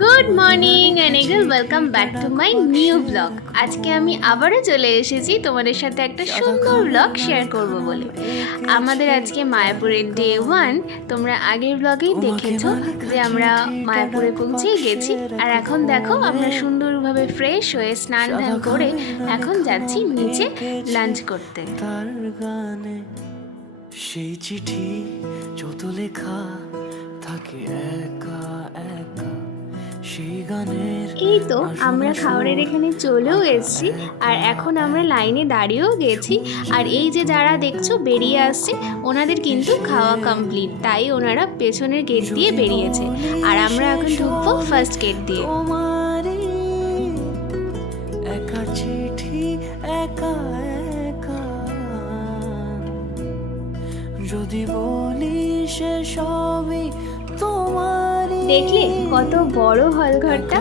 Good morning and again welcome back to my new blog. আজকে আমি আবারও চলে এসেছি তোমাদের সাথে একটা সুন্দর ব্লগ শেয়ার করব বলে। আমাদের আজকে মায়াপুরের ডে 1। তোমরা আগের ব্লগেই দেখেছো যে আমরা মায়াপুরে পৌঁছে গেছি, আর এখন দেখো আমরা সুন্দরভাবে ফ্রেশ হয়ে স্নান ধান করে এখন যাচ্ছি নিচে লাঞ্চ করতে। সেই চিঠি যত লেখা থাকে একা একা, সেই গানের এই তো আমরা খাবারের এখানে চলেও এসেছি, আর এখন আমরা লাইনে দাঁড়িয়েও গেছি। আর এই যে যারা দেখছো বেরিয়ে আসছে, ওনাদের কিন্তু খাওয়া কমপ্লিট, তাই ওনারা পেছনের গেট দিয়ে বেরিয়েছে, আর আমরা এখন ঢুকবো ফার্স্ট গেট দিয়ে। তোমারই একা চিঠি একা একা, যদি বলি সে সবই তোমারই। দেখলে কত বড় হল ঘরটা,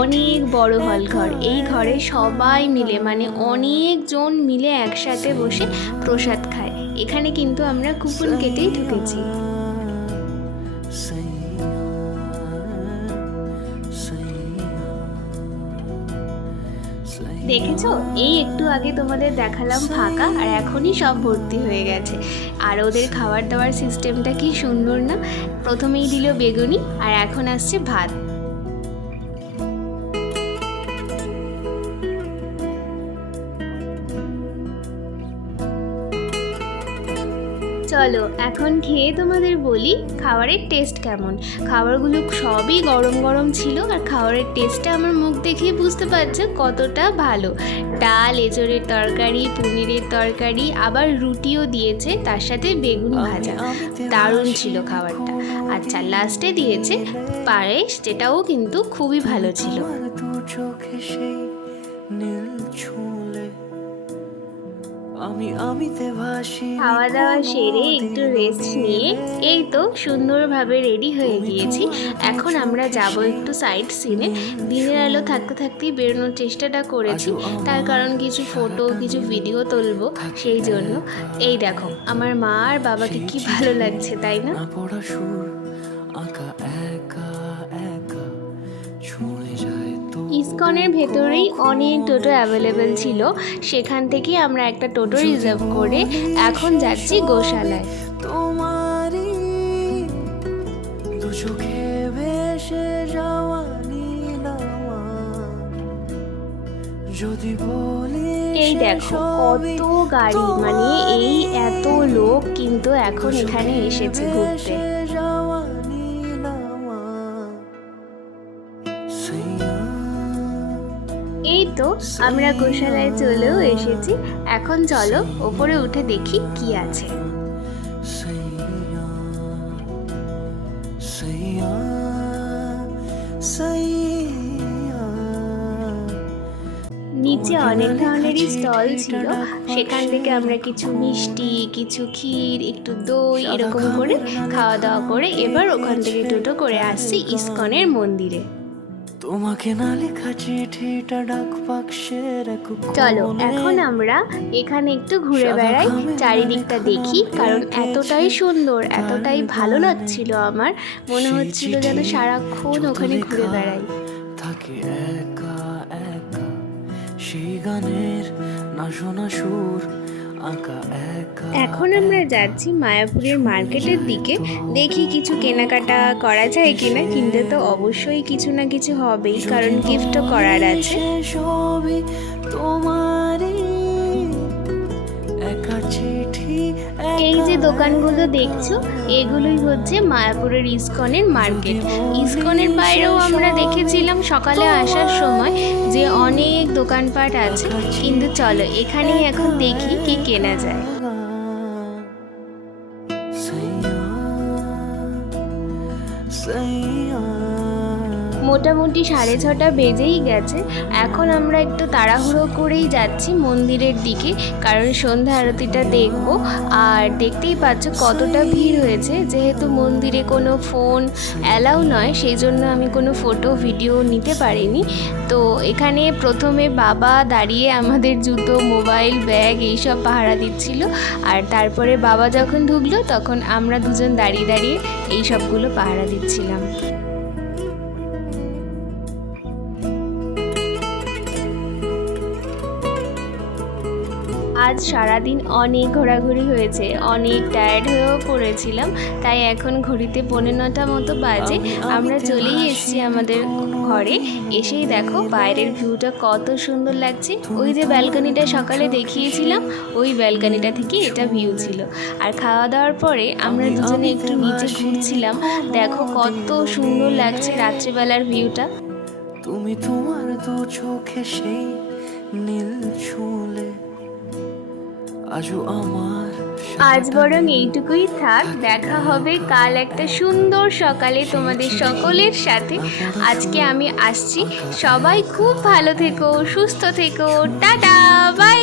অনেক বড় হল ঘর। এই ঘরে সবাই মিলে মানে অনেকজন মিলে একসাথে বসে প্রসাদ খায়। এখানে কিন্তু আমরা কুপন কেটেই ঢুকেছি। দেখেছো, এই একটু আগে তোমাদের দেখালাম ফাঁকা, আর এখনই সব ভর্তি হয়ে গেছে। আর ওদের খাবার দাবার সিস্টেমটা কি সুন্দর না? প্রথমেই দিল বেগুনি, আর এখন আসছে ভাত। চলো এখন খেয়ে তোমাদের বলি খাবারের টেস্ট কেমন। খাবারগুলো সবই গরম গরম ছিল, আর খাবারের টেস্টটা আমার মুখ দেখেই বুঝতে পারছো কতটা ভালো। ডাল, এঁচড়ের তরকারি, পনিরের তরকারি, আবার রুটিও দিয়েছে, তার সাথে বেগুন ভাজা। দারুণ ছিল খাবারটা। আচ্ছা, লাস্টে দিয়েছে পায়েস, যেটাও কিন্তু খুবই ভালো ছিল। খাওয়া দাওয়া সেরে একটু রেস্ট নিয়ে এই তো সুন্দরভাবে রেডি হয়ে গিয়েছি। এখন আমরা যাব একটু সাইড সিনে। দিনের আলো থাকতে থাকতেই বেরোনোর চেষ্টাটা করেছি, তার কারণ কিছু ফটো কিছু ভিডিও তুলবো, সেই জন্য। এই দেখো আমার মা আর বাবাকে কি ভালো লাগছে, তাই না? ইসকনের ভেতরেই অনেক টোটো অ্যাভেলেবেল ছিল, সেখান থেকে আমরা একটা টোটো রিজার্ভ করে এখন যাচ্ছি গোশালায়। তোমারই দু চোখে ভেসে যাওয়া নীলামা, যদি বলি এই দেখো কত গাড়ি, মানে এই এত লোক কিন্তু এখন এখানে এসেছে ঘুরতে। এই তো আমরা গোশালায় চলেও এসেছি। এখন চলো ওপরে উঠে দেখি কি আছে। নিচে অনেক ধরনেরই স্টল ছিল, সেখান থেকে আমরা কিছু মিষ্টি, কিছু ক্ষীর, একটু দই এরকম করে খাওয়া দাওয়া করে এবার ওখান থেকে টোটো করে আসছি ইসকনের মন্দিরে। তোমাকে না লেখা চিঠিটা ডাক বাক্সের। চলো এখন আমরা এখানে একটু ঘুরে বেড়াই, চারিদিকটা দেখি, কারণ এতটাই সুন্দর, এতটাই ভালো লাগছিল, আমার মনে হচ্ছিল যেন সারাক্ষণ ওখানে ঘুরে বেড়াই। থাকে একা একা, সেই গানের না শোনা সুর আঁকা একা। এখন আমরা যাচ্ছি মায়াপুরের মার্কেটের দিকে, দেখি কিছু কেনাকাটা করা যায় কিনা। কিনতে তো অবশ্যই কিছু না কিছু হবেই, কারণ গিফটও করার আছে। সবই তোমারই একা চিঠি। এই যে দোকানগুলো দেখছো, এগুলোই হচ্ছে মায়াপুরের ইসকনের মার্কেট। ইসকনের বাইরেও আমরা দেখেছিলাম সকালে আসার সময় যে অনেক দোকানপাট আছে, কিন্তু চলো এখানেই এখন দেখি কি কেনা যায়। মোটামুটি 6:30 বেজেই গেছে। এখন আমরা একটু তাড়াহুড়ো করেই যাচ্ছি মন্দিরের দিকে, কারণ সন্ধ্যা আরতিটা দেখব। আর দেখতেই পাচ্ছ কতটা ভিড় হয়েছে। যেহেতু মন্দিরে কোনো ফোন অ্যালাউ নয়, সেই জন্য আমি কোনো ফটো ভিডিও নিতে পারিনি। তো এখানে প্রথমে বাবা দাঁড়িয়ে আমাদের জুতো, মোবাইল, ব্যাগ এইসব পাহারা দিচ্ছিল, আর তারপরে বাবা যখন ঢুকলো তখন আমরা দুজন দাঁড়িয়ে দাঁড়িয়ে এই সবগুলো পাহারা দিচ্ছিলাম। আজ সারাদিন অনেক ঘোরাঘুরি হয়েছে, অনেক টায়ার্ড হয়েও পড়েছিলাম, তাই এখন ঘড়িতে 9:15 মতো বাজে। আমরা চলেই এসেছি আমাদের ঘরে। এসেই দেখো বাইরের ভিউটা কত সুন্দর লাগছে। ওই যে ব্যালকনিটা সকালে দেখিয়েছিলাম, ওই ব্যালকনিটা থেকে এটা ভিউ ছিল। আর খাওয়া দাওয়ার পরে আমরা দুজনে একটু নিচে ঘুরছিলাম। দেখো কত সুন্দর লাগছে রাত্রিবেলার ভিউটা। তুমি তোমার দু চোখে সেই নীল ছুঁলে আজও আমার আজ বরং এইটুকুই থাক, দেখা হবে কাল একটা সুন্দর সকালে তোমাদের সকলের সাথে। আজকে আমি আসছি, সবাই খুব ভালো থেকো, সুস্থ থেকো, টাটা বাই।